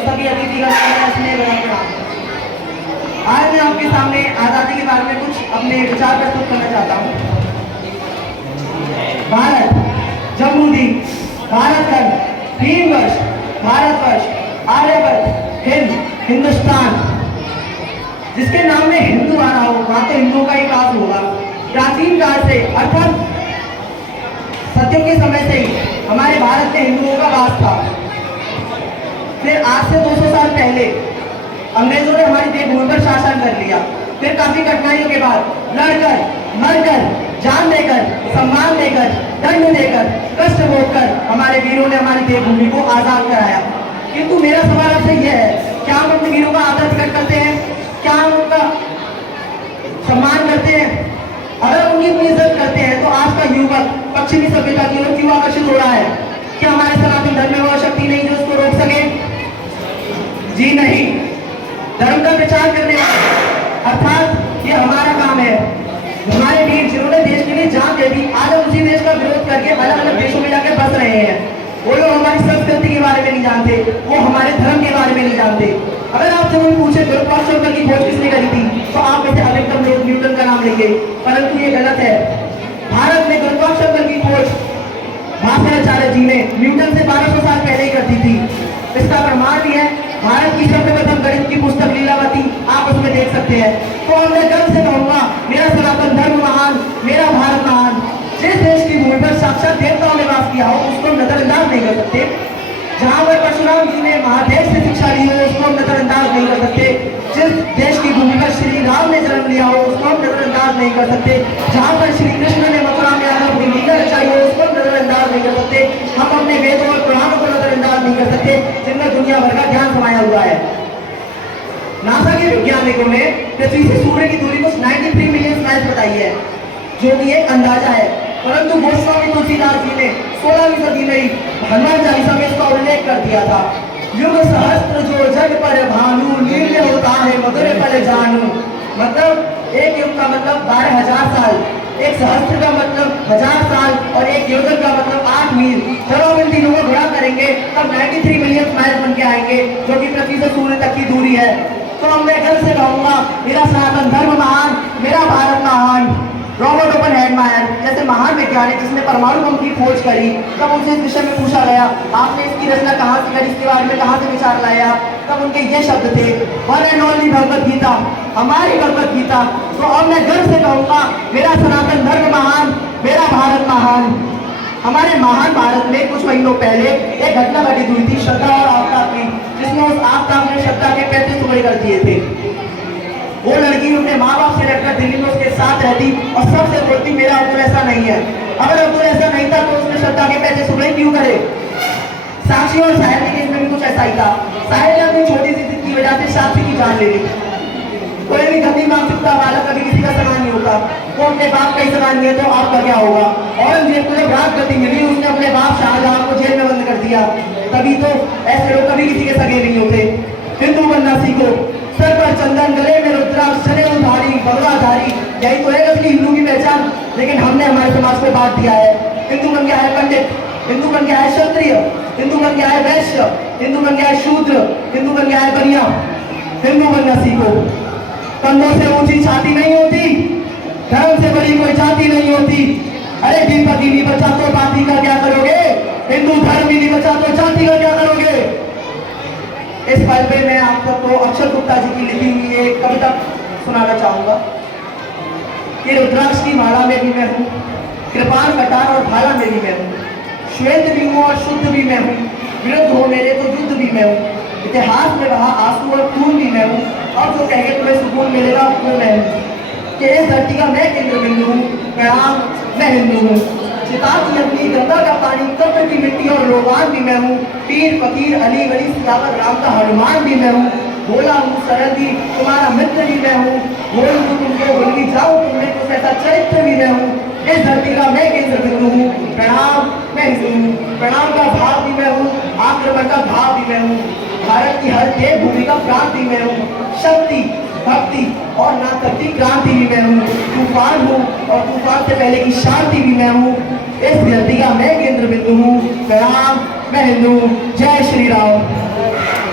और सभी अतिथि का प्रणाम। आज मैं आपके सामने आज़ादी के बारे में कुछ अपने विचार प्रस्तुत करना चाहता हूँ। भारत, जम्बूद्वीप, भारतखंड, भीमवर्ष, भारतवर्ष, आर्यवर्त, हिंद, हिंदुस्तान। जिसके नाम में हिंदू आ रहा हो वहां तो हिंदुओं का ही वास होगा। प्राचीन काल से अर्थात सत्यों के समय से ही हमारे भारत में हिंदुओं का वास था। फिर आज से 200 साल पहले अंग्रेजों ने हमारी देवभूमि पर शासन कर लिया। फिर काफी कठिनाइयों के बाद लड़कर, मरकर, जान देकर, सम्मान देकर, दंड देकर, कष्ट भोगकर हमारे वीरों ने हमारी देवभूमि को आजाद कराया। किंतु मेरा सवाल आपसे यह है, क्या हम अपने वीरों का आदर प्रकट करते हैं? क्या हम उनका सम्मान करते हैं? अगर उनकी इतनी इज्जत करते हैं तो आज का युवक पश्चिमी सभ्यता की ओर क्यों आकर्षित हो रहा है? क्या हमारे सनातन धर्म में वह शक्ति नहीं जो उसको रोक सके? जी नहीं। धर्म का प्रचार करने अर्थात ये हमारा काम है। हमारे वीर जिन्होंने देश के लिए जान दे दी, आज हम उसी देश का विरोध करके अलग अलग देशों में जाकर बस रहे हैं। वो लोग हमारी संस्कृति के बारे में नहीं जानते, वो हमारे धर्म के बारे में नहीं जानते। अगर आपसे कोई पूछे गुरुत्वाकर्षण की खोज किसने करी थी तो आप में से अधिकतम लोग न्यूटन का नाम लेंगे, परंतु ये गलत है। भारत में गुरुत्वाकर्षण की खोज भास्कराचार्य जी ने न्यूटन से 1200 साल पहले ही कर दी थी। इसका प्रमाण भी है। भारत की सर्वप्रथम गणित की पुस्तक लीलावती आप उसमें देख सकते हैं। तो मैं गर्व से कहूंगा, मेरा सनातन धर्म महान, मेरा भारत महान। जिस देश की भूमि पर साक्षात देवताओं ने वास किया हो उसको हम नजरअंदाज नहीं कर सकते। जहां पर परशुराम जी ने महादेव से शिक्षा ली हो उसको हम नजरअंदाज नहीं कर सकते। जिस देश की भूमि पर श्री राम ने जन्म लिया हो उसको हम नजरअंदाज नहीं कर सकते। जहां पर श्री कृष्ण ने मथुरा में आकर अपनी लीला रचाई हो उसको हम नजरअंदाज नहीं कर सकते। हम अपने वेदों और पुराणों को नजरअंदाज नहीं कर सकते जिनमें दुनिया भर का ज्ञान समाया हुआ है। नासा के वैज्ञानिकों ने पृथ्वी से सूर्य की दूरी को 93 मिलियन माइल्स बताई है, जो कि एक अंदाजा है। परंतु गोस्वामी तुलसीदास जी ने 16वीं सदी में ही हनुमान चालीसा में इसका उल्लेख कर दिया था। युग सहस्त्र जो जग पर भानु, निर्णय होता है मधुर पर जानू। मतलब एक युग का मतलब 12,000 साल, एक सहस्त्र का मतलब 1000 साल और एक योजन का मतलब 8 मील। जब हम इन तीनों को गुणा करेंगे तब 93 मिलियन माइल्स बन के आएंगे, जो कि पृथ्वी से सूर्य तक की दूरी है। तो मैं घर से कहूंगा, मेरा सनातन धर्म महान, मेरा भारत महान। रॉबर्ट ओपेनहाइमर जैसे महान वैज्ञानिक जिसने परमाणु बम की खोज करी, तब उनसे इस विषय में पूछा गया आपने इसकी रचना कहाँ से करी, इसके बारे में कहाँ से विचार लाया, तब उनके ये शब्द थे, one and only Bhagavad Gita, हमारी भगवत गीता। तो अब मैं गर्व से कहूंगा, मेरा सनातन धर्म महान, मेरा भारत महान। हमारे महान भारत में कुछ महीनों पहले एक घटना घटित हुई थी श्रद्धा और आफ्ताब की, जिसमें उस आफ्ताब ने श्रद्धा के 35 टुकड़े कर दिए थे। वो लड़की अपने माँ बाप से लड़कर दिल्ली में उसके साथ रहती और सबसे बोलती मेरा अब्दुल ऐसा नहीं है। अगर अब्दुल ऐसा नहीं था तो उसने श्रद्धा के 35 टुकड़े क्यों करे? साक्षी और साहिल के केस में भी कुछ ऐसा ही था। साहिल ने अपनी छोटी सी जिद की वजह से साक्षी की जान ले ली। कोई भी गंदी मानसिकता वाला कभी किसी का समान नहीं होता। वो अपने बाप का ही समान नहीं है तो आपका क्या होगा? औरंगजेब को जब रात गति मिली उसने अपने बाप शाहजहां को जेल में बंद कर दिया। तभी तो ऐसे लोग कभी किसी के सगे नहीं होते। हिंदू बनना सीखो, सर पर चंदन, गले में रुद्राक्ष, जनेऊधारी, बगलाधारी, यही तो है असली हिंदू की पहचान। लेकिन हमने हमारे समाज को बांट दिया है। हिंदू बन गया है पंडित, हिंदू बन गया है क्षत्रिय, हिंदू बन गया है वैश्य, हिंदू बन गया है शूद्र, हिंदू बन गया है बनिया। हिंदू बनना सीखो। कंधों से ऊंची छाती नहीं होती, धर्म से बड़ी कोई जाति नहीं होती। अरे दीपक ही नहीं बचा तो जाति का क्या करोगे? हिंदू धर्म ही नहीं बचा तो जाति का क्या करोगे? इस पल पे मैं आप सबको अक्षर गुप्ता जी की लिखी हुई एक कविता सुनाना चाहूंगा कि रुद्राक्ष की माला में भी मैं हूँ, कृपाण कटार और भाला में भी मैं हूँ, श्वेत भी हूँ और शुद्ध भी मैं हूँ, विरुद्ध हो मेरे तो युद्ध भी मैं हूँ, इतिहास में रहा आंसू और खून भी मैं हूँ, और जो कहेंगे तुम्हें सुकून मिलेगा वो मैं हूँ। कि इस धरती का मैं केंद्र बिंदु हूँ, प्रणाम मैं हिंदू हूँ। चिताती अपनी गंगा का पानी, कब्र की मिट्टी और रोगान भी मैं हूँ, पीर फकीर अली वली सियावर राम का हनुमान भी मैं हूँ, भोला हूँ सरल भी तुम्हारा मित्र भी मैं हूँ, बोल दूँ तुमको भूल भी जाओ तुमने कुछ ऐसा चरित्र भी मैं हूँ। इस धरती का मैं केंद्र बिंदु हूँ, प्रणाम मैं हिंदू हूँ। प्रणाम का भाव भी मैं हूँ, आक्रमण का भाव भी मैं हूँ, भारत की हर देव भूमि का प्रांत भी मैं हूँ, शक्ति भक्ति और ना करती क्रांति भी मैं हूँ, तूफान हूँ और तूफान से पहले की शांति भी मैं हूँ। इस धरती का मैं केंद्र बिंदु हूँ, प्रणाम मैं हिंदू हूँ। जय श्री राम।